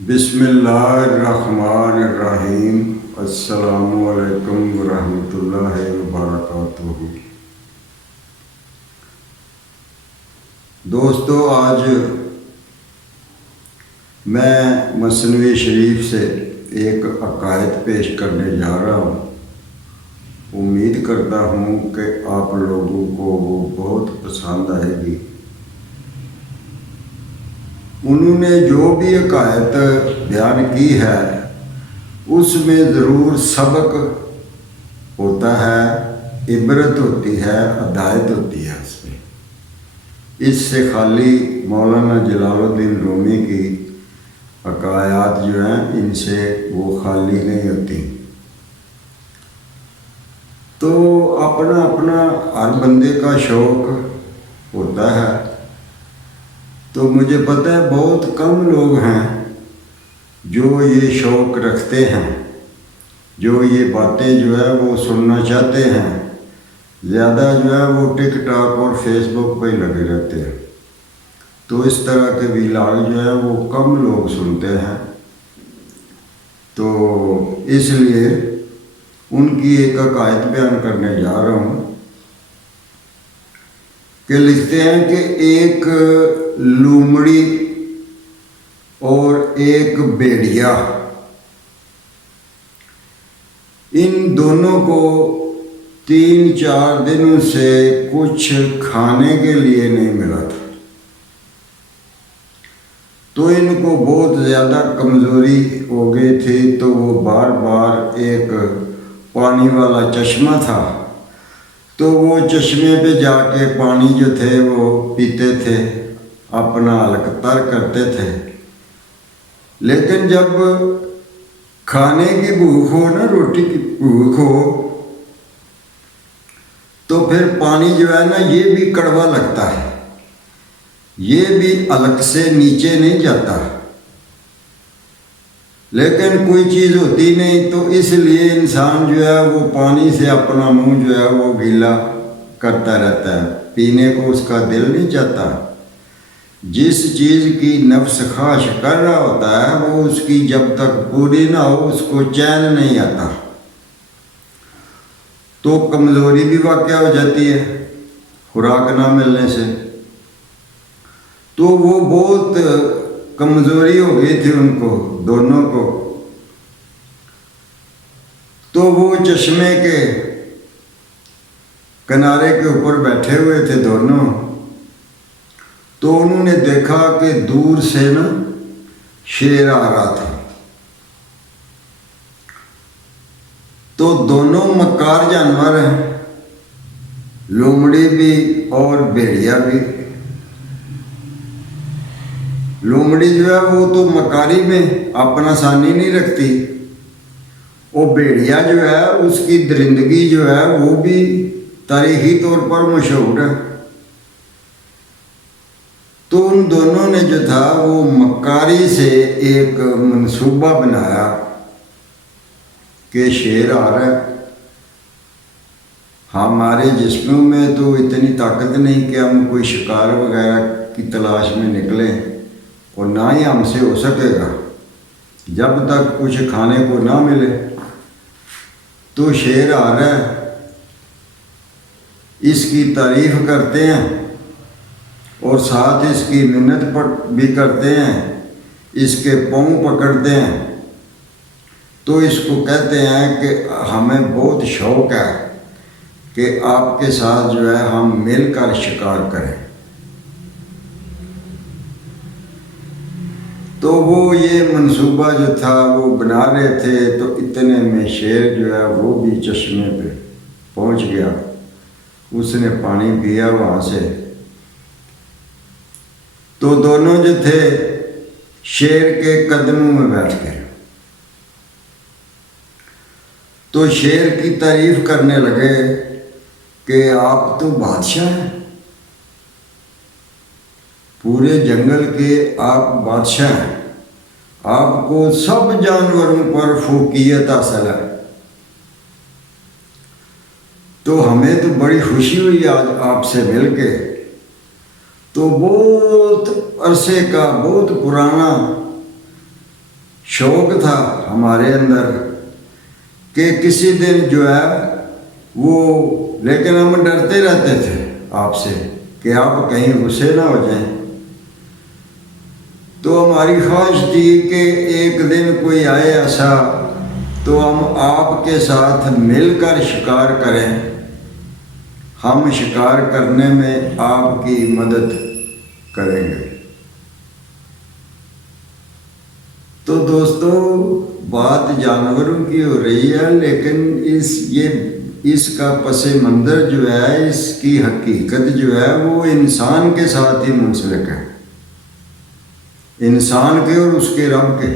بسم اللہ الرحمن الرحیم۔ السلام علیکم ورحمۃ اللہ وبرکاتہ۔ دوستو، آج میں مثنوی شریف سے ایک عقائد پیش کرنے جا رہا ہوں۔ امید کرتا ہوں کہ آپ لوگوں کو وہ بہت پسند آئے گی۔ انہوں نے جو بھی عقائد بیان کی ہے اس میں ضرور سبق ہوتا ہے، عبرت ہوتی ہے، ہدایت ہوتی ہے۔ اس سے خالی مولانا جلال الدین رومی کی عقائد جو ہیں ان سے وہ خالی نہیں ہوتی۔ تو اپنا اپنا ہر بندے کا شوق ہوتا ہے، تو مجھے پتہ ہے بہت کم لوگ ہیں جو یہ شوق رکھتے ہیں، جو یہ باتیں جو ہے وہ سننا چاہتے ہیں۔ زیادہ جو ہے وہ ٹک ٹاک اور فیس بک پہ ہی لگے رہتے ہیں، تو اس طرح کے ویلاگ جو ہے وہ کم لوگ سنتے ہیں۔ تو اس لیے ان کی ایک عقائد بیان کرنے جا رہا ہوں کہ لکھتے ہیں کہ ایک لومڑی اور ایک بھیڑیا، ان دونوں کو 3-4 دنوں سے کچھ کھانے کے لیے نہیں ملا تھا، تو ان کو بہت زیادہ کمزوری ہو گئی تھی۔ تو وہ بار بار ایک پانی والا چشمہ تھا، تو وہ چشمے پہ جا کے پانی جو تھے وہ پیتے تھے، اپنا حلق تر کرتے تھے۔ لیکن جب کھانے کی بھوک ہو نا، روٹی کی بھوک ہو، تو پھر پانی جو ہے نا یہ بھی کڑوا لگتا ہے، یہ بھی حلق سے نیچے نہیں جاتا، لیکن کوئی چیز ہوتی نہیں، تو اس لیے انسان جو ہے وہ پانی سے اپنا منہ جو ہے وہ گیلا کرتا رہتا ہے، پینے کو اس کا دل نہیں چاہتا۔ جس چیز کی نفس خواہش کر رہا ہوتا ہے وہ اس کی جب تک پوری نہ ہو اس کو چین نہیں آتا، تو کمزوری بھی واقع ہو جاتی ہے خوراک نہ ملنے سے۔ تو وہ بہت کمزوری ہو گئی تھی ان کو دونوں کو۔ تو وہ چشمے کے کنارے کے اوپر بیٹھے ہوئے تھے دونوں، تو انہوں نے دیکھا کہ دور سے نا شیر آ رہا تھا۔ تو دونوں مکار جانور ہیں، لومڑی بھی اور بھیڑیا بھی۔ لومڑی جو ہے وہ تو مکاری میں اپنا ثانی نہیں رکھتی، اور بھیڑیا جو ہے اس کی درندگی جو ہے وہ بھی تاریخی طور پر مشہور ہے۔ تو ان دونوں نے جو تھا وہ مکاری سے ایک منصوبہ بنایا کہ شیر آ رہا ہے، ہمارے جسموں میں تو اتنی طاقت نہیں کہ ہم کوئی شکار وغیرہ کی تلاش میں نکلیں، اور نہ ہی ہم سے ہو سکے گا جب تک کچھ کھانے کو نہ ملے۔ تو شیر آ رہا ہے، اس کی تعریف کرتے ہیں اور ساتھ اس کی منت بھی کرتے ہیں، اس کے پاؤں پکڑتے ہیں۔ تو اس کو کہتے ہیں کہ ہمیں بہت شوق ہے کہ آپ کے ساتھ جو ہے ہم مل کر شکار کریں۔ تو وہ یہ منصوبہ جو تھا وہ بنا رہے تھے، تو اتنے میں شیر جو ہے وہ بھی چشمے پہ پہنچ گیا، اس نے پانی پیا وہاں سے۔ تو دونوں جو تھے شیر کے قدموں میں بیٹھ گئے، تو شیر کی تعریف کرنے لگے کہ آپ تو بادشاہ ہیں، پورے جنگل کے آپ بادشاہ ہیں، آپ کو سب جانوروں پر فوقیت حاصل ہے، تو ہمیں تو بڑی خوشی ہوئی آج آپ سے مل کے۔ تو بہت عرصے کا، بہت پرانا شوق تھا ہمارے اندر کہ کسی دن جو ہے وہ، لیکن ہم ڈرتے رہتے تھے آپ سے کہ آپ کہیں غصے نہ ہو جائیں، تو ہماری خواہش تھی کہ ایک دن کوئی آئے ایسا تو ہم آپ کے ساتھ مل کر شکار کریں، ہم شکار کرنے میں آپ کی مدد کریں گے۔ تو دوستو بات جانوروں کی ہو رہی ہے، لیکن اس کا پس منظر جو ہے، اس کی حقیقت جو ہے وہ انسان کے ساتھ ہی منسلک ہے، انسان کے اور اس کے رب کے۔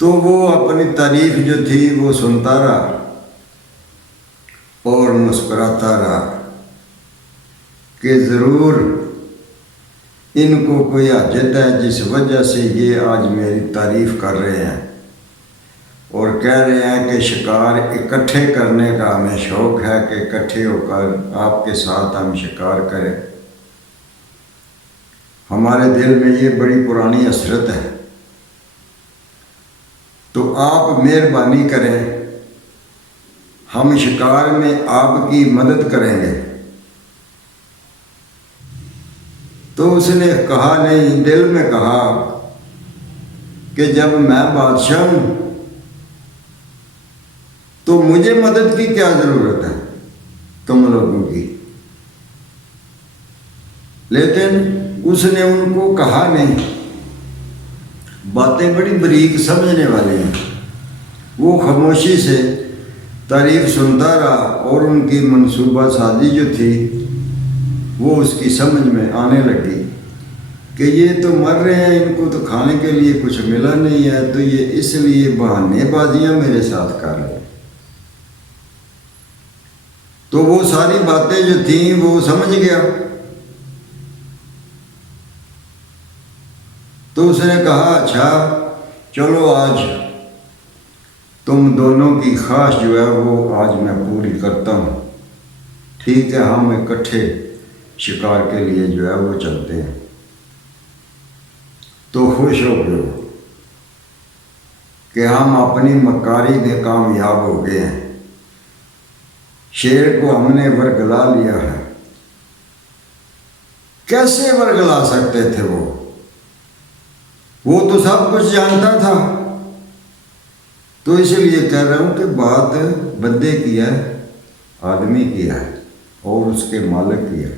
تو وہ اپنی تعریف جو تھی وہ سنتا رہا اور مسکراتا رہا کہ ضرور ان کو کوئی حاجت ہے جس وجہ سے یہ آج میری تعریف کر رہے ہیں اور کہہ رہے ہیں کہ شکار اکٹھے کرنے کا ہمیں شوق ہے کہ اکٹھے ہو کر آپ کے ساتھ ہم شکار کریں۔ ہمارے دل میں یہ بڑی پرانی حسرت ہے، تو آپ مہربانی کریں، ہم شکار میں آپ کی مدد کریں گے۔ تو اس نے کہا نہیں، دل میں کہا کہ جب میں بادشاہ ہوں تو مجھے مدد کی کیا ضرورت ہے تم لوگوں کی۔ لیکن اس نے ان کو کہا نہیں، باتیں بڑی باریک سمجھنے والے ہیں۔ وہ خاموشی سے تعریف سنتا رہا اور ان کی منصوبہ سازی جو تھی وہ اس کی سمجھ میں آنے لگی کہ یہ تو مر رہے ہیں، ان کو تو کھانے کے لیے کچھ ملا نہیں ہے، تو یہ اس لیے بہانے بازیاں میرے ساتھ کر رہے ہیں۔ تو وہ ساری باتیں جو تھیں وہ سمجھ گیا، تو اس نے کہا اچھا چلو آج تم دونوں کی خواہش جو ہے وہ آج میں پوری کرتا ہوں، ٹھیک ہے ہم اکٹھے شکار کے لیے جو ہے وہ چلتے ہیں۔ تو خوش ہو گئے کہ ہم اپنی مکاری میں کامیاب ہو گئے ہیں، شیر کو ہم نے ورگلا لیا ہے۔ کیسے ورگلا سکتے تھے وہ تو سب کچھ جانتا تھا۔ تو اس لیے کہہ رہا ہوں کہ بات بندے کی ہے، آدمی کی ہے اور اس کے مالک کی ہے،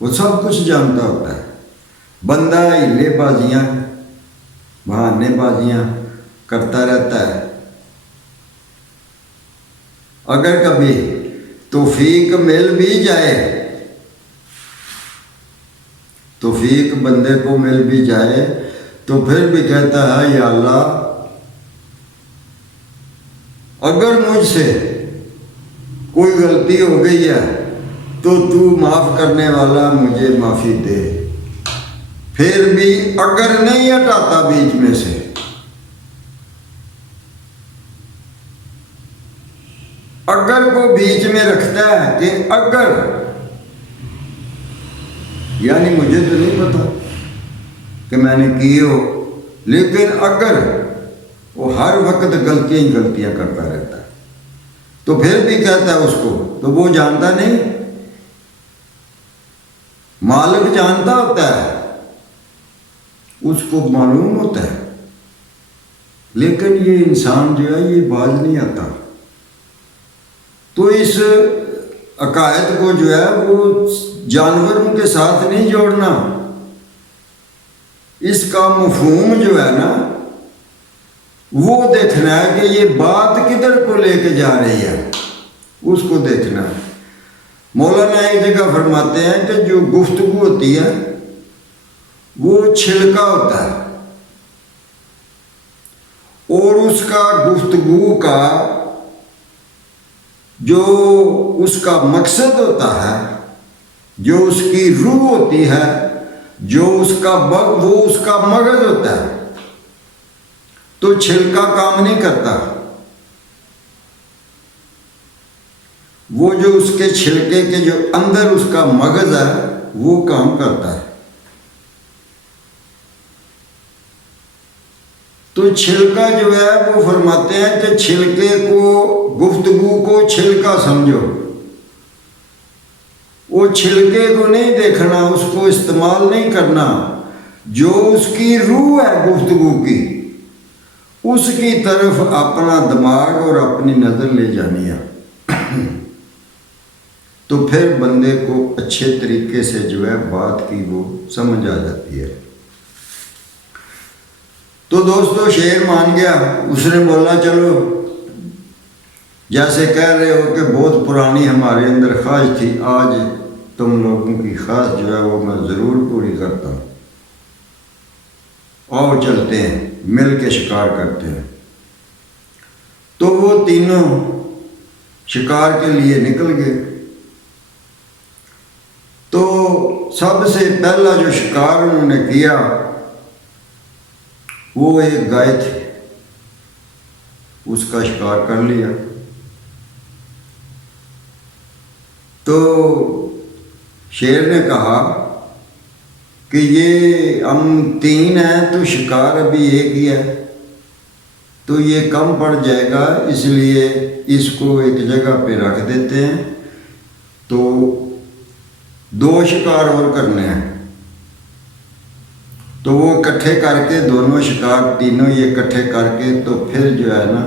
وہ سب کچھ جانتا ہوتا ہے۔ بندہ ہیلے بازیاں بہانے بازیاں کرتا رہتا ہے۔ اگر کبھی توفیق مل بھی جائے، توفیق بندے کو مل بھی جائے تو پھر بھی کہتا ہے یا اللہ اگر مجھ سے کوئی غلطی ہو گئی ہے تو تو معاف کرنے والا مجھے معافی دے۔ پھر بھی اگر نہیں ہٹاتا بیچ میں سے، اگر کو بیچ میں رکھتا ہے کہ اگر، یعنی مجھے تو نہیں پتا کہ میں نے کی ہو، لیکن اگر وہ ہر وقت غلطیاں ہی غلطیاں کرتا رہتا ہے تو پھر بھی کہتا ہے اس کو، تو وہ جانتا نہیں، مالک جانتا ہوتا ہے، اس کو معلوم ہوتا ہے، لیکن یہ انسان جو ہے یہ باز نہیں آتا۔ تو اس عقائد کو جو ہے وہ جانوروں کے ساتھ نہیں جوڑنا، اس کا مفہوم جو ہے نا وہ دیکھنا ہے کہ یہ بات کدھر کو لے کے جا رہی ہے، اس کو دیکھنا ہے۔ مولانا ایک جگہ فرماتے ہیں کہ جو گفتگو ہوتی ہے وہ چھلکا ہوتا ہے، اور اس کا گفتگو کا جو اس کا مقصد ہوتا ہے، جو اس کی روح ہوتی ہے، جو اس کا وہ اس کا مغز ہوتا ہے، تو چھلکا کام نہیں کرتا، وہ جو اس کے چھلکے کے جو اندر اس کا مغز ہے وہ کام کرتا ہے۔ تو چھلکا جو ہے وہ فرماتے ہیں کہ چھلکے کو، گفتگو کو چھلکا سمجھو، وہ چھلکے کو نہیں دیکھنا، اس کو استعمال نہیں کرنا، جو اس کی روح ہے گفتگو کی، اس کی طرف اپنا دماغ اور اپنی نظر لے جانی ہے، تو پھر بندے کو اچھے طریقے سے جو ہے بات کی وہ سمجھ آ جاتی ہے۔ تو دوستو شعر مان گیا، اس نے بولا چلو جیسے کہہ رہے ہو کہ بہت پرانی ہمارے اندر خواہش تھی، آج تم لوگوں کی خواہش جو ہے وہ میں ضرور پوری کرتا ہوں، آؤ چلتے ہیں مل کے شکار کرتے ہیں۔ تو وہ تینوں شکار کے لیے نکل گئے۔ تو سب سے پہلا جو شکار انہوں نے کیا وہ ایک گائے تھی، اس کا شکار کر لیا۔ تو شیر نے کہا کہ یہ ہم تین ہیں تو شکار ابھی ایک ہی ہے، تو یہ کم پڑ جائے گا، اس لیے اس کو ایک جگہ پہ رکھ دیتے ہیں، تو 2 شکار اور کرنے ہیں۔ تو وہ اکٹھے کر کے دونوں شکار تینوں یہ اکٹھے کر کے تو پھر جو ہے نا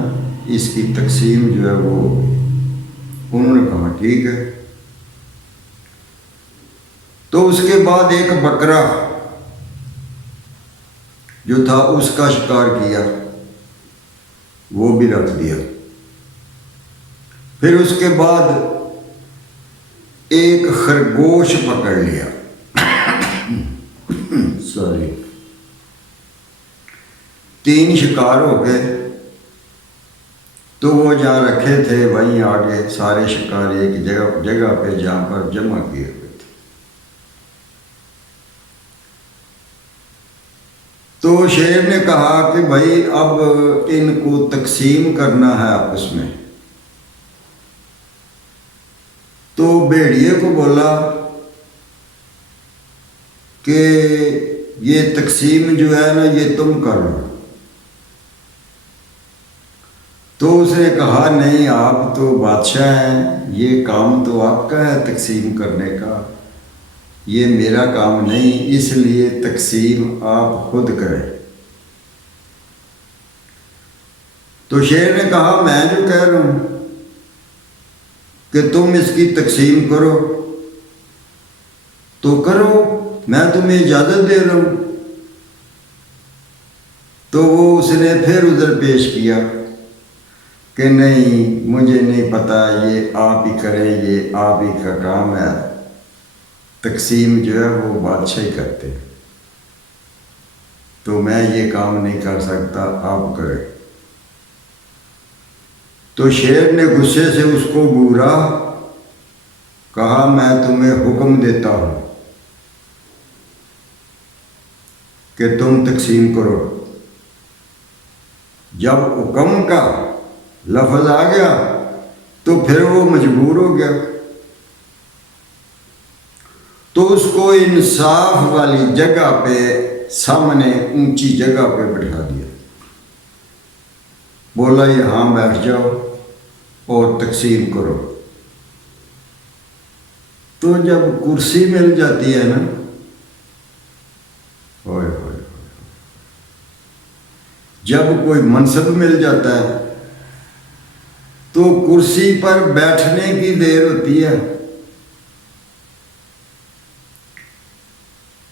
اس کی تقسیم جو ہے وہ انہوں نے کہا ٹھیک ہے۔ تو اس کے بعد ایک بکرا جو تھا اس کا شکار کیا، وہ بھی رکھ دیا۔ پھر اس کے بعد ایک خرگوش پکڑ لیا، سوری 3 شکار ہو گئے۔ تو وہ جہاں رکھے تھے وہیں آگے سارے شکار ایک جگہ پہ جہاں پر جمع کیے ہوئے تھے۔ تو شیر نے کہا کہ بھائی اب ان کو تقسیم کرنا ہے آپس میں۔ تو بھیڑیے کو بولا کہ یہ تقسیم جو ہے نا یہ تم کر لو۔ تو اس نے کہا نہیں، آپ تو بادشاہ ہیں، یہ کام تو آپ کا ہے تقسیم کرنے کا، یہ میرا کام نہیں، اس لیے تقسیم آپ خود کریں۔ تو شیر نے کہا میں جو کہہ رہا ہوں کہ تم اس کی تقسیم کرو تو کرو، میں تمہیں اجازت دے رہا ہوں۔ تو وہ اس نے پھر عذر پیش کیا کہ نہیں، مجھے نہیں پتا، یہ آپ ہی کریں، یہ آپ ہی کا کام ہے، تقسیم جو ہے وہ بادشاہ ہی کرتے، تو میں یہ کام نہیں کر سکتا، آپ کریں۔ تو شیر نے غصے سے اس کو گورا، کہا میں تمہیں حکم دیتا ہوں کہ تم تقسیم کرو۔ جب حکم کا لفظ آ گیا تو پھر وہ مجبور ہو گیا، تو اس کو انصاف والی جگہ پہ سامنے اونچی جگہ پہ بٹھا دیا، بولا یہاں بیٹھ جاؤ اور تقسیم کرو۔ تو جب کرسی مل جاتی ہے نا، ہوئے ہوئے، جب کوئی منصب مل جاتا ہے تو کرسی پر بیٹھنے کی دیر ہوتی ہے،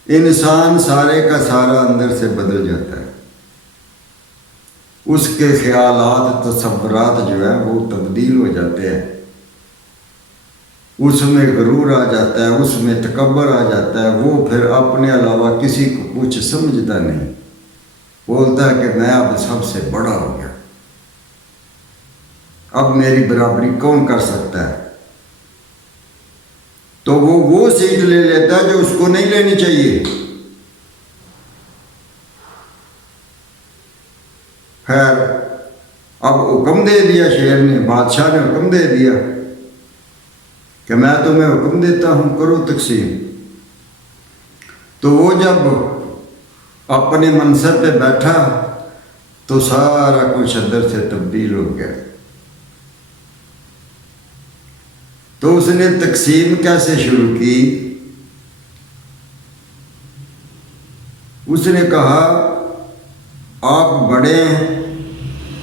انسان سارے کا سارا اندر سے بدل جاتا ہے، اس کے خیالات تصورات جو ہیں وہ تبدیل ہو جاتے ہیں، اس میں غرور آ جاتا ہے، اس میں تکبر آ جاتا ہے، وہ پھر اپنے علاوہ کسی کو کچھ سمجھتا نہیں، بولتا ہے کہ میں اب سب سے بڑا ہو گیا، اب میری برابری کون کر سکتا ہے، تو وہ سیٹ لے لیتا ہے جو اس کو نہیں لینی چاہیے۔ خیر اب حکم دے دیا شیر نے، بادشاہ نے حکم دے دیا کہ میں تمہیں حکم دیتا ہوں کرو تقسیم۔ تو وہ جب اپنے منصب پہ بیٹھا تو سارا کچھ اندر سے تبدیل ہو گیا۔ تو اس نے تقسیم کیسے شروع کی؟ اس نے کہا آپ بڑے ہیں،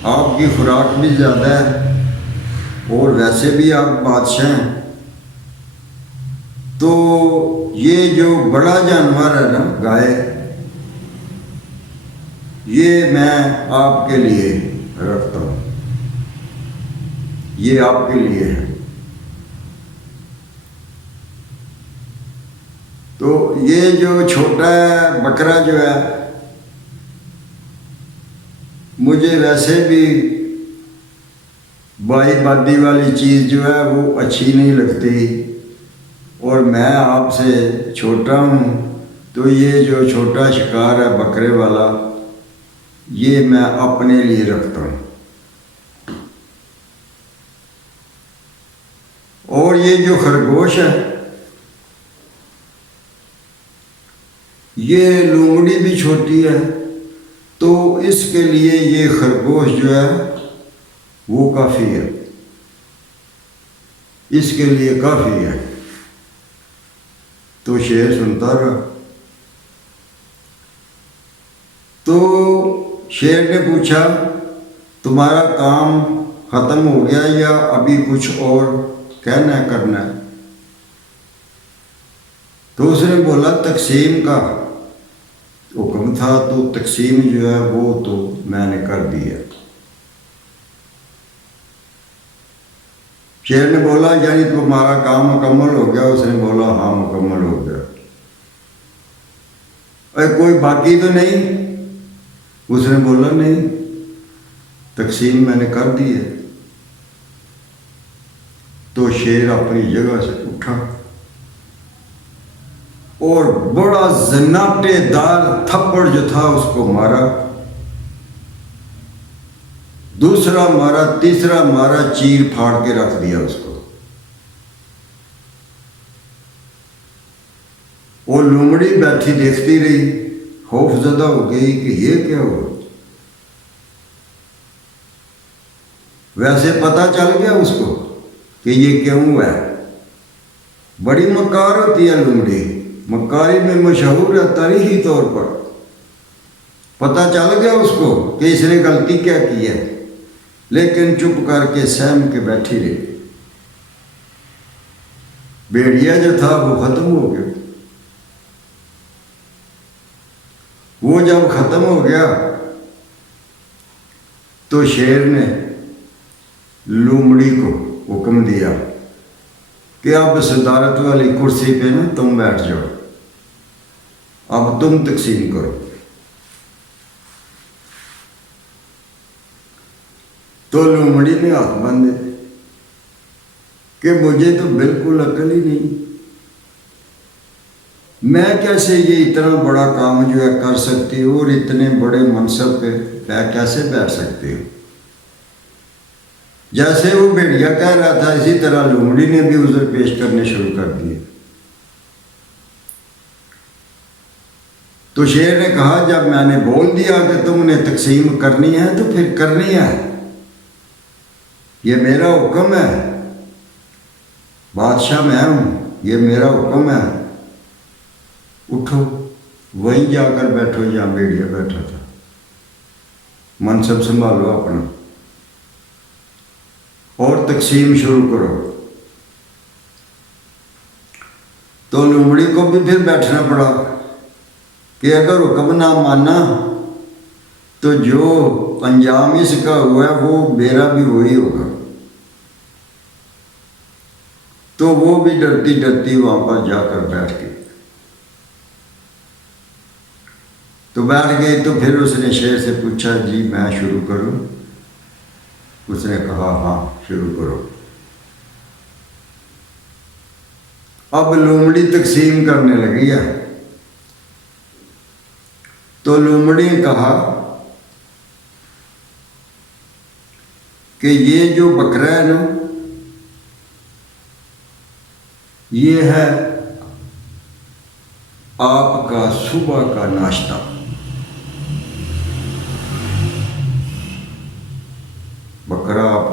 آپ کی خوراک بھی زیادہ ہے اور ویسے بھی آپ بادشاہ ہیں، تو یہ جو بڑا جانور ہے نا گائے، یہ میں آپ کے لیے رکھتا ہوں، یہ آپ کے لیے ہے۔ تو یہ جو چھوٹا ہے بکرا جو ہے، مجھے ویسے بھی بائی بادی والی چیز جو ہے وہ اچھی نہیں لگتی، اور میں آپ سے چھوٹا ہوں، تو یہ جو چھوٹا شکار ہے بکرے والا، یہ میں اپنے لیے رکھتا ہوں۔ اور یہ جو خرگوش ہے، یہ لومڑی بھی چھوٹی ہے، تو اس کے لیے یہ خرگوش جو ہے وہ کافی ہے، اس کے لیے کافی ہے۔ تو شیر سنتا رہا۔ تو شیر نے پوچھا تمہارا کام ختم ہو گیا یا ابھی کچھ اور کہنا ہے کرنا ہے؟ تو اس نے بولا تقسیم کا حکم تھا، تو تقسیم جو ہے وہ تو میں نے کر دی ہے۔ شیر نے بولا یعنی تمہارا کام مکمل ہو گیا؟ اس نے بولا ہاں مکمل ہو گیا۔ کوئی باقی تو نہیں؟ اس نے بولا نہیں، تقسیم میں نے کر دی ہے۔ تو شیر اپنی جگہ سے اٹھا اور بڑا زناٹے دار تھپڑ جو تھا اس کو مارا، دوسرا مارا، تیسرا مارا، چیر پھاڑ کے رکھ دیا اس کو۔ وہ لومڑی بیٹھی دیکھتی رہی، خوف زدہ ہو گئی کہ یہ کیا ہوا۔ ویسے پتہ چل گیا اس کو کہ یہ کیوں ہوا ہے۔ بڑی مکار ہوتی ہے لومڑی، مکاری میں مشہور ہے تاریخی طور پر۔ پتہ چل گیا اس کو کہ اس نے غلطی کیا کی ہے، لیکن چپ کر کے سہم کے بیٹھی رہی۔ بھیڑیا جو تھا وہ ختم ہو گیا۔ وہ جب ختم ہو گیا تو شیر نے لومڑی کو حکم دیا کہ اب صدارت والی کرسی پہ نا تم بیٹھ جاؤ، اب تم تقسیم کرو۔ تو لومڑی نے ہاتھ باندھے کہ مجھے تو بالکل عقل ہی نہیں، میں کیسے یہ اتنا بڑا کام جو ہے کر سکتی ہوں، اور اتنے بڑے منصب پہ میں کیسے بیٹھ سکتی ہوں۔ جیسے وہ بھیڑیا کہہ رہا تھا، اسی طرح لومڑی نے بھی عذر پیش کرنے شروع کر دیے۔ تو شیر نے کہا جب میں نے بول دیا کہ تم نے تقسیم کرنی ہے تو پھر کرنی ہے، یہ میرا حکم ہے، بادشاہ میں ہوں، یہ میرا حکم ہے، اٹھو وہیں جا کر بیٹھو جہاں بھیڑیا بیٹھا تھا، منصب سنبھالو اپنا اور تقسیم شروع کرو۔ تو لومڑی کو بھی پھر بیٹھنا پڑا کہ اگر حکم نہ مانا تو جو انجام اس کا ہوا ہے وہ میرا بھی وہی ہوگا۔ تو وہ بھی ڈرتی ڈرتی وہاں پر جا کر بیٹھ گئی۔ تو بیٹھ گئی تو پھر اس نے شیر سے پوچھا جی میں شروع کروں؟ اس نے کہا ہاں شروع کرو۔ اب لومڑی تقسیم کرنے لگی ہے۔ تو لومڑی نے کہا کہ یہ جو بکرا ہے نا، یہ ہے آپ کا صبح کا ناشتہ۔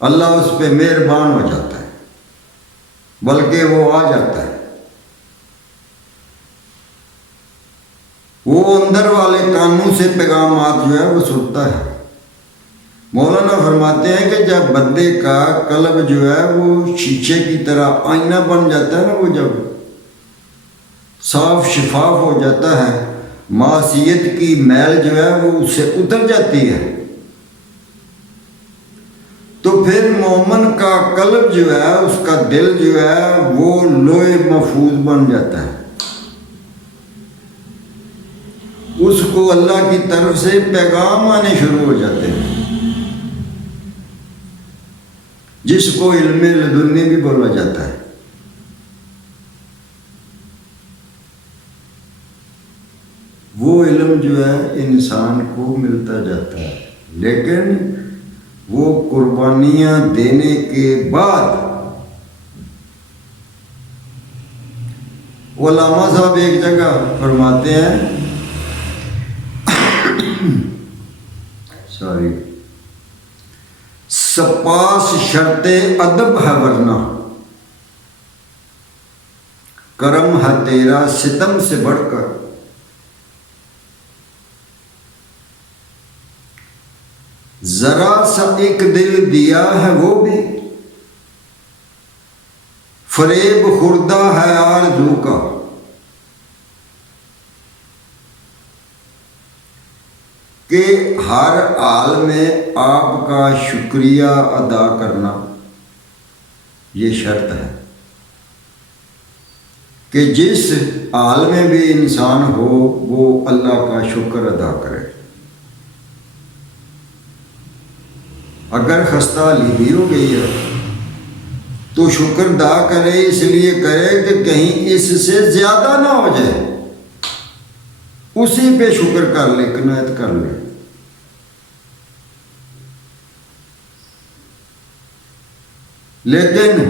اللہ اس پہ مہربان ہو جاتا ہے، بلکہ وہ آ جاتا ہے، وہ اندر والے کانوں سے پیغامات جو ہے وہ سنتا ہے۔ مولانا فرماتے ہیں کہ جب بندے کا قلب جو ہے وہ شیشے کی طرح آئینہ بن جاتا ہے نا، وہ جب صاف شفاف ہو جاتا ہے، معصیت کی میل جو ہے وہ اس سے اتر جاتی ہے، تو پھر مومن کا قلب جو ہے، اس کا دل جو ہے وہ لوح محفوظ بن جاتا ہے، اس کو اللہ کی طرف سے پیغام آنے شروع ہو جاتے ہیں، جس کو علم لدنی بھی بولا جاتا ہے۔ وہ علم جو ہے انسان کو ملتا جاتا ہے، لیکن وہ قربانیاں دینے کے بعد۔ علامہ صاحب ایک جگہ فرماتے ہیں سپاس شرط ادب ہے ورنہ کرم ہے تیرا ستم سے بڑھ کر، ذرا سا ایک دل دیا ہے وہ بھی فریب خوردہ ہے آرزو کا، کہ ہر حال میں آپ کا شکریہ ادا کرنا یہ شرط ہے، کہ جس حال میں بھی انسان ہو وہ اللہ کا شکر ادا کرے۔ اگر خستہ حالی ہو گئی ہے تو شکر ادا کرے، اس لیے کرے کہ کہیں اس سے زیادہ نہ ہو جائے، اسی پہ شکر کر لے، قناعت کر لے۔ لیکن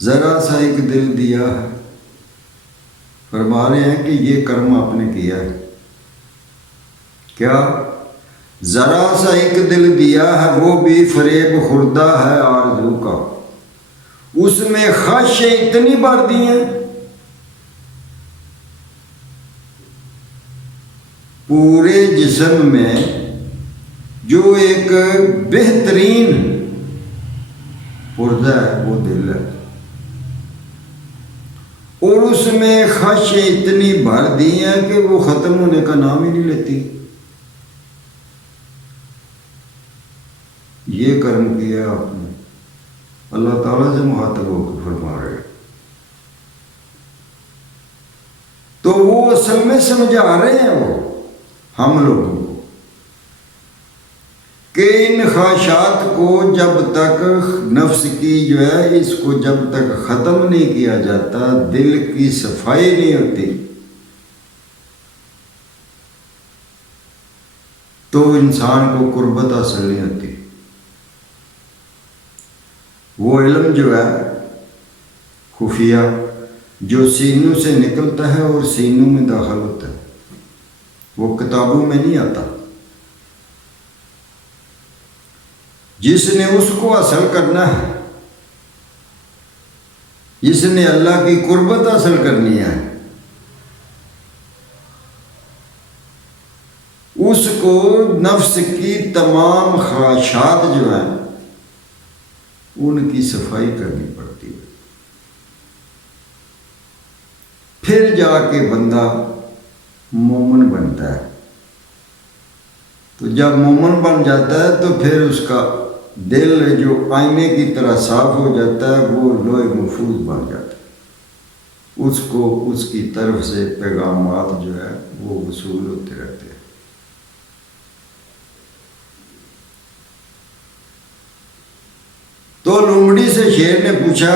ذرا سا ایک دل دیا ہے، فرما رہے ہیں کہ یہ کرم آپ نے کیا ہے، کیا ذرا سا ایک دل دیا ہے وہ بھی فریب خوردہ ہے آرزو کا، اس میں خواہشیں اتنی بڑھ دی ہیں، پورے جسم میں جو ایک بہترین پردہ ہے وہ دل ہے، اور اس میں خواہشیں اتنی بھر دی ہیں کہ وہ ختم ہونے کا نام ہی نہیں لیتی۔ یہ کرم کیا آپ نے، اللہ تعالیٰ سے مخاطب ہو کے فرما رہے، تو وہ اصل میں سمجھا رہے ہیں وہ ہم لوگوں کو کہ ان خواہشات کو جب تک نفس کی جو ہے اس کو جب تک ختم نہیں کیا جاتا، دل کی صفائی نہیں ہوتی، تو انسان کو قربت حاصل نہیں ہوتی۔ وہ علم جو ہے خفیہ جو سینوں سے نکلتا ہے اور سینوں میں داخل ہوتا ہے، وہ کتابوں میں نہیں آتا۔ جس نے اس کو حاصل کرنا ہے، جس نے اللہ کی قربت حاصل کرنی ہے، اس کو نفس کی تمام خواہشات جو ہیں ان کی صفائی کرنی پڑتی ہے، پھر جا کے بندہ مومن بنتا ہے۔ تو جب مومن بن جاتا ہے تو پھر اس کا دل جو آئینے کی طرح صاف ہو جاتا ہے، وہ لوح محفوظ بن جاتا ہے، اس کو اس کی طرف سے پیغامات جو ہے وہ وصول ہوتے رہتے ہیں۔ تو لومڑی سے شیر نے پوچھا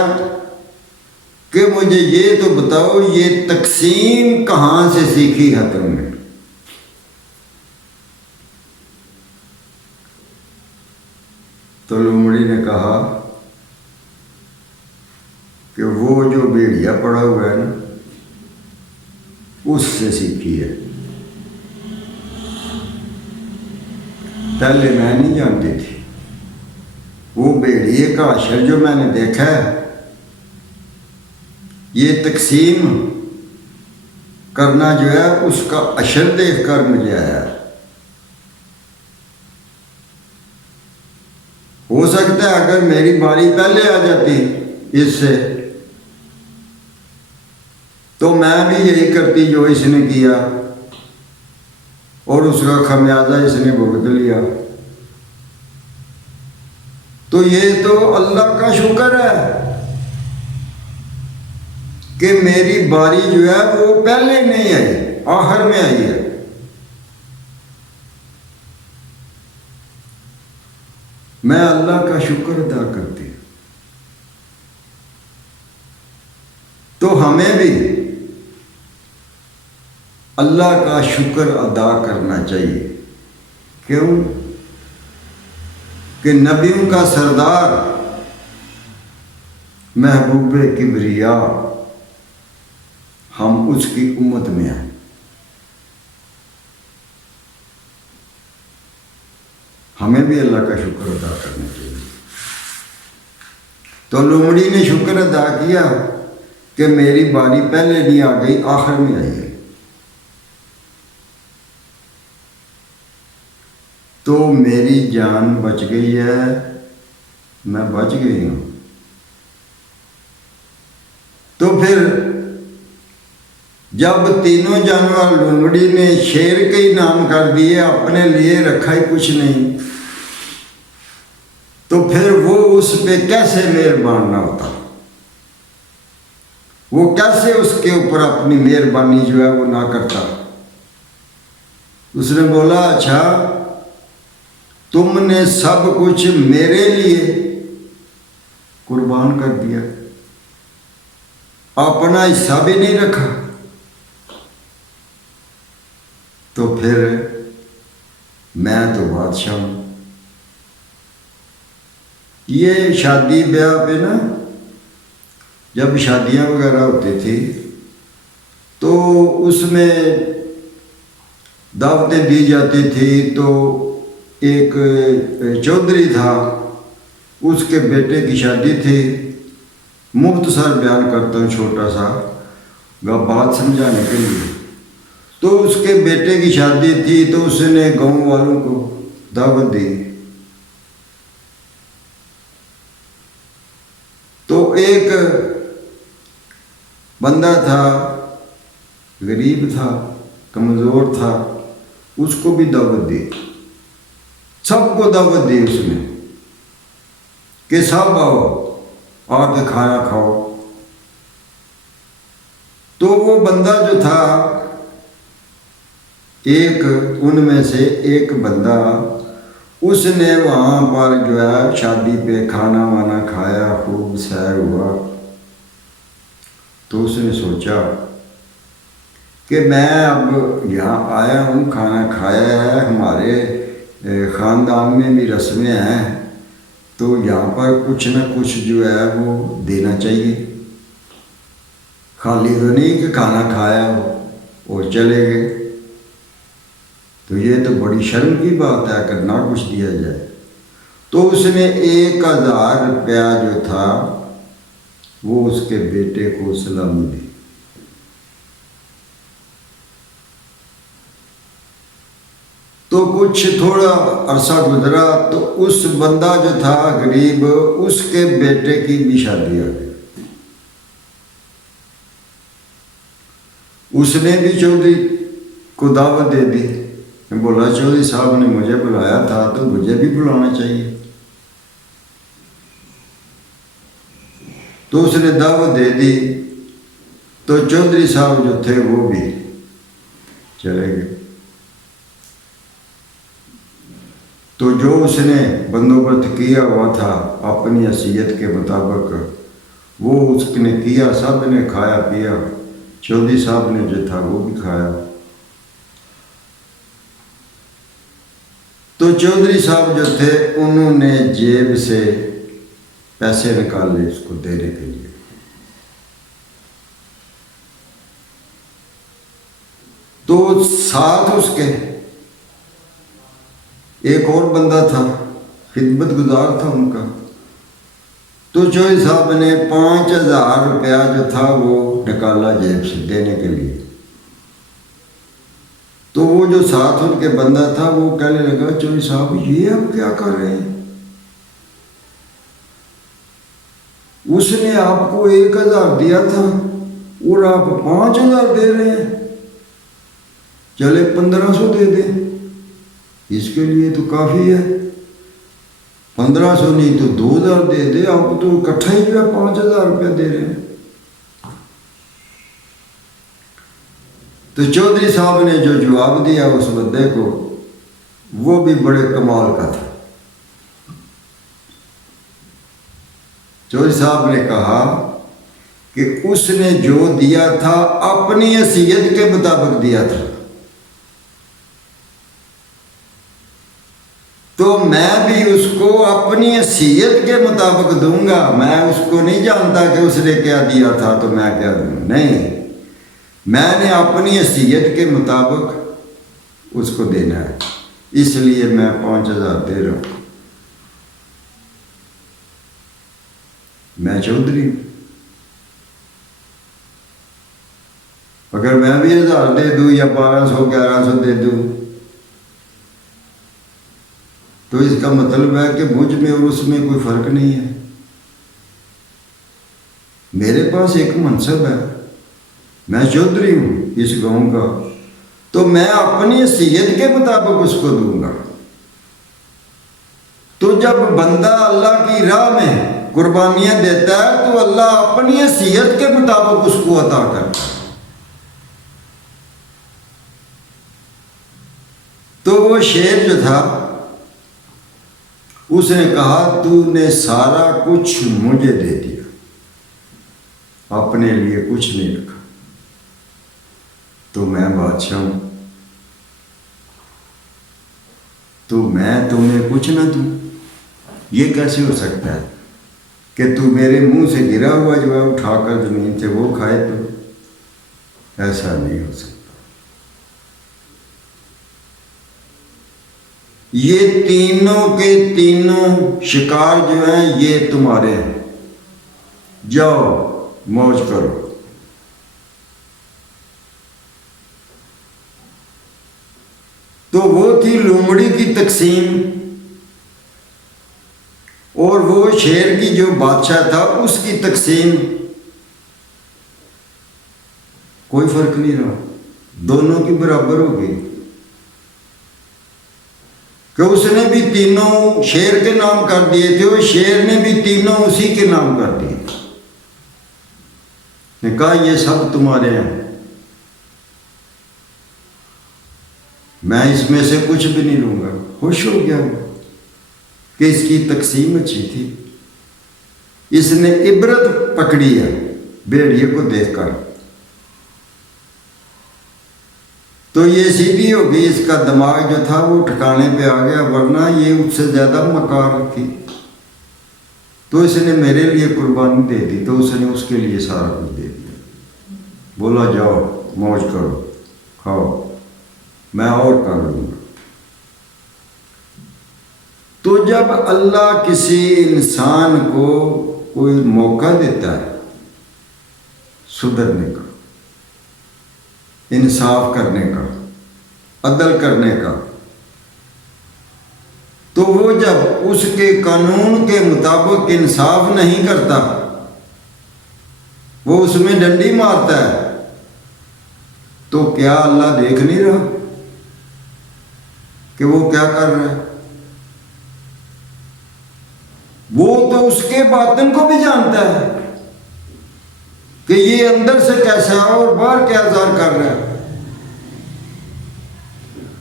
کہ مجھے یہ تو بتاؤ، یہ تقسیم کہاں سے سیکھی ہے تم نے؟ تو لومڑی نے کہا کہ وہ جو بیڑیا پڑا ہوا ہے نا، اس سے سیکھی ہے، پہلے میں نہیں جانتی تھی، وہ بھیڑیے کا حشر جو میں نے دیکھا ہے، یہ تقسیم کرنا جو ہے اس کا حشر دیکھ کر مجھے آیا۔ ہو سکتا ہے اگر میری باری پہلے آ جاتی اس سے تو میں بھی یہی کرتی جو اس نے کیا، اور اس کا خمیازہ اس نے بھگت لیا۔ تو یہ تو اللہ کا شکر ہے کہ میری باری جو ہے وہ پہلے نہیں آئی، آخر میں آئی ہے۔ میں اللہ کا شکر ادا کرتی ہوں۔ تو ہمیں بھی اللہ کا شکر ادا کرنا چاہیے۔ کیوں؟ کہ نبیوں کا سردار محبوب کبریا ہم اس کی امت میں ہیں۔ ہمیں بھی اللہ کا شکر ادا کرنا چاہیے۔ تو لومڑی نے شکر ادا کیا کہ میری باری پہلے نہیں آ گئی، آخر میں آئی ہے۔ تو میری جان بچ گئی ہے، میں بچ گئی ہوں۔ تو پھر جب تینوں جانور لومڑی نے شیر کے ہی نام کر دیے، اپنے لیے رکھا ہی کچھ نہیں، تو پھر وہ اس پہ کیسے مہربان نہ ہوتا؟ وہ کیسے اس کے اوپر اپنی مہربانی جو ہے وہ نہ کرتا؟ اس نے بولا اچھا تم نے سب کچھ میرے لیے قربان کر دیا، اپنا حصہ بھی نہیں رکھا، تو پھر میں تو بادشاہ ہوں۔ یہ شادی بیاہ پہ نا، جب شادیاں وغیرہ ہوتی تھی تو اس میں دعوتیں دی جاتی تھی، تو ایک چودھری تھا، اس کے بیٹے کی شادی تھی۔ مختصر بیان کرتا ہوں چھوٹا سا بات سمجھانے کے لیے۔ تو اس کے بیٹے کی شادی تھی، تو اس نے گاؤں والوں کو دعوت دی۔ تو ایک بندہ تھا، غریب تھا، کمزور تھا، اس کو بھی دعوت دی، سب کو دعوت دی اس نے کہ سب آؤ، آ کے کھانا کھاؤ۔ تو وہ بندہ جو تھا، ایک ان میں سے ایک بندہ، اس نے وہاں پر جو ہے شادی پہ کھانا وانا کھایا، خوب سیر ہوا۔ تو اس نے سوچا کہ میں اب یہاں آیا ہوں، کھانا کھایا ہے، ہمارے خاندان میں بھی رسمیں ہیں، تو یہاں پر کچھ نہ کچھ جو ہے وہ دینا چاہیے، خالی تو نہیں کہ کھانا کھایا ہو اور چلے گئے۔ تو یہ تو بڑی شرم کی بات ہے کہ نہ کچھ دیا جائے۔ تو اس نے 1000 روپیہ جو تھا وہ اس کے بیٹے کو سلامی دی۔ تو کچھ تھوڑا عرصہ گزرا تو اس بندہ جو تھا غریب، اس کے بیٹے کی بھی شادی آ گئی۔ اس نے بھی چودھری کو دعوت دے دی، بولا چودھری صاحب نے مجھے بلایا تھا تو مجھے بھی بلانا چاہیے۔ تو اس نے دعوت دے دی، تو چودھری صاحب جو تھے وہ بھی چلے گئے۔ تو جو اس نے بندوبست کیا ہوا تھا اپنی حیثیت کے مطابق، وہ اس نے کیا، سب نے کھایا پیا، چودھری صاحب نے جو تھا وہ بھی کھایا۔ تو چودھری صاحب جو تھے انہوں نے جیب سے پیسے نکالے اس کو دینے کے لیے۔ تو ساتھ اس کے ایک اور بندہ تھا، خدمت گزار تھا ان کا، تو چوہی صاحب نے 5,000 روپیہ جو تھا وہ نکالا جیب سے دینے کے لیے۔ تو وہ جو ساتھ ان کے بندہ تھا وہ کہنے لگا چوہی صاحب یہ آپ کیا کر رہے ہیں؟ اس نے آپ کو 1,000 دیا تھا اور آپ 5,000 دے رہے ہیں، چلے 1,500 دے دیں، اس کے لیے تو کافی ہے۔ 1,500 نہیں تو 2,000 دے دے، آپ تو اکٹھا ہی جو ہے 5,000 روپیہ دے رہے ہیں۔ تو چودھری صاحب نے جو جواب دیا اس بندے کو وہ بھی بڑے کمال کا تھا۔ چودھری صاحب نے کہا کہ اس نے جو دیا تھا اپنی حیثیت کے مطابق دیا تھا، تو میں بھی اس کو اپنی حیثیت کے مطابق دوں گا۔ میں اس کو نہیں جانتا کہ اس نے کیا دیا تھا تو میں کیا دوں، نہیں، میں نے اپنی حیثیت کے مطابق اس کو دینا ہے، اس لیے میں 5,000 دے رہا ہوں۔ میں چودھری ہوں، اگر میں بھی 1,000 دے دوں یا 1,200 1,100 دے دوں تو اس کا مطلب ہے کہ مجھ میں اور اس میں کوئی فرق نہیں ہے۔ میرے پاس ایک منصب ہے، میں چودھری ہوں اس گاؤں کا، تو میں اپنی حیثیت کے مطابق اس کو دوں گا۔ تو جب بندہ اللہ کی راہ میں قربانیاں دیتا ہے تو اللہ اپنی حیثیت کے مطابق اس کو عطا کرتا ہے۔ تو وہ شیر جو تھا اس نے کہا تو نے سارا کچھ مجھے دے دیا، اپنے لیے کچھ نہیں رکھا، تو میں بادشاہ ہوں، تو میں تمہیں کچھ نہ دوں؟ یہ کیسے ہو سکتا ہے کہ تو میرے منہ سے گرا ہوا جو ہے اٹھا کر زمین سے وہ کھائے؟ تو ایسا نہیں ہو سکتا۔ یہ تینوں کے تینوں شکار جو ہیں یہ تمہارے ہیں، جاؤ موج کرو۔ تو وہ تھی لومڑی کی تقسیم، اور وہ شیر کی جو بادشاہ تھا اس کی تقسیم، کوئی فرق نہیں رہا، دونوں کی برابر ہو گئی، کہ اس نے بھی تینوں شیر کے نام کر دیے تھے اور شیر نے بھی تینوں اسی کے نام کر دیے تھے، نے کہا یہ سب تمہارے ہیں، میں اس میں سے کچھ بھی نہیں لوں گا۔ خوش ہو گیا کہ اس کی تقسیم اچھی تھی، اس نے عبرت پکڑی ہے بھیڑیے کو دیکھ کر، تو یہ سیدھی ہو گئی، اس کا دماغ جو تھا وہ ٹھکانے پہ آ گیا، ورنہ یہ اس سے زیادہ مکار تھی۔ تو اس نے میرے لیے قربانی دے دی، تو اس نے اس کے لیے سارا کچھ دے دیا، بولا جاؤ موج کرو کھاؤ، میں اور کر لوں گا۔ تو جب اللہ کسی انسان کو کوئی موقع دیتا ہے سدھرنے کا، انصاف کرنے کا، عدل کرنے کا، تو وہ جب اس کے قانون کے مطابق انصاف نہیں کرتا، وہ اس میں ڈنڈی مارتا ہے، تو کیا اللہ دیکھ نہیں رہا کہ وہ کیا کر رہا ہے؟ وہ تو اس کے باطن کو بھی جانتا ہے کہ یہ اندر سے کیسا ہے اور باہر کیا ظاہر کر رہا ہے۔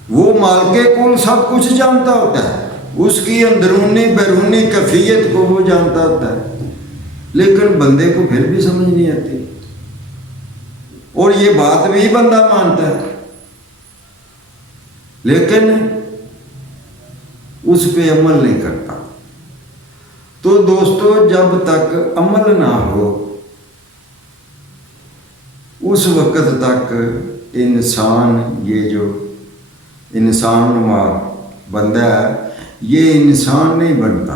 وہ مالک کل سب کچھ جانتا ہوتا ہے، اس کی اندرونی بیرونی کیفیت کو وہ جانتا ہوتا ہے، لیکن بندے کو پھر بھی سمجھ نہیں آتی، اور یہ بات بھی بندہ مانتا ہے، لیکن اس پہ عمل نہیں کرتا۔ تو دوستو جب تک عمل نہ ہو اس وقت تک انسان، یہ جو انسان نما بندہ ہے، یہ انسان نہیں بنتا۔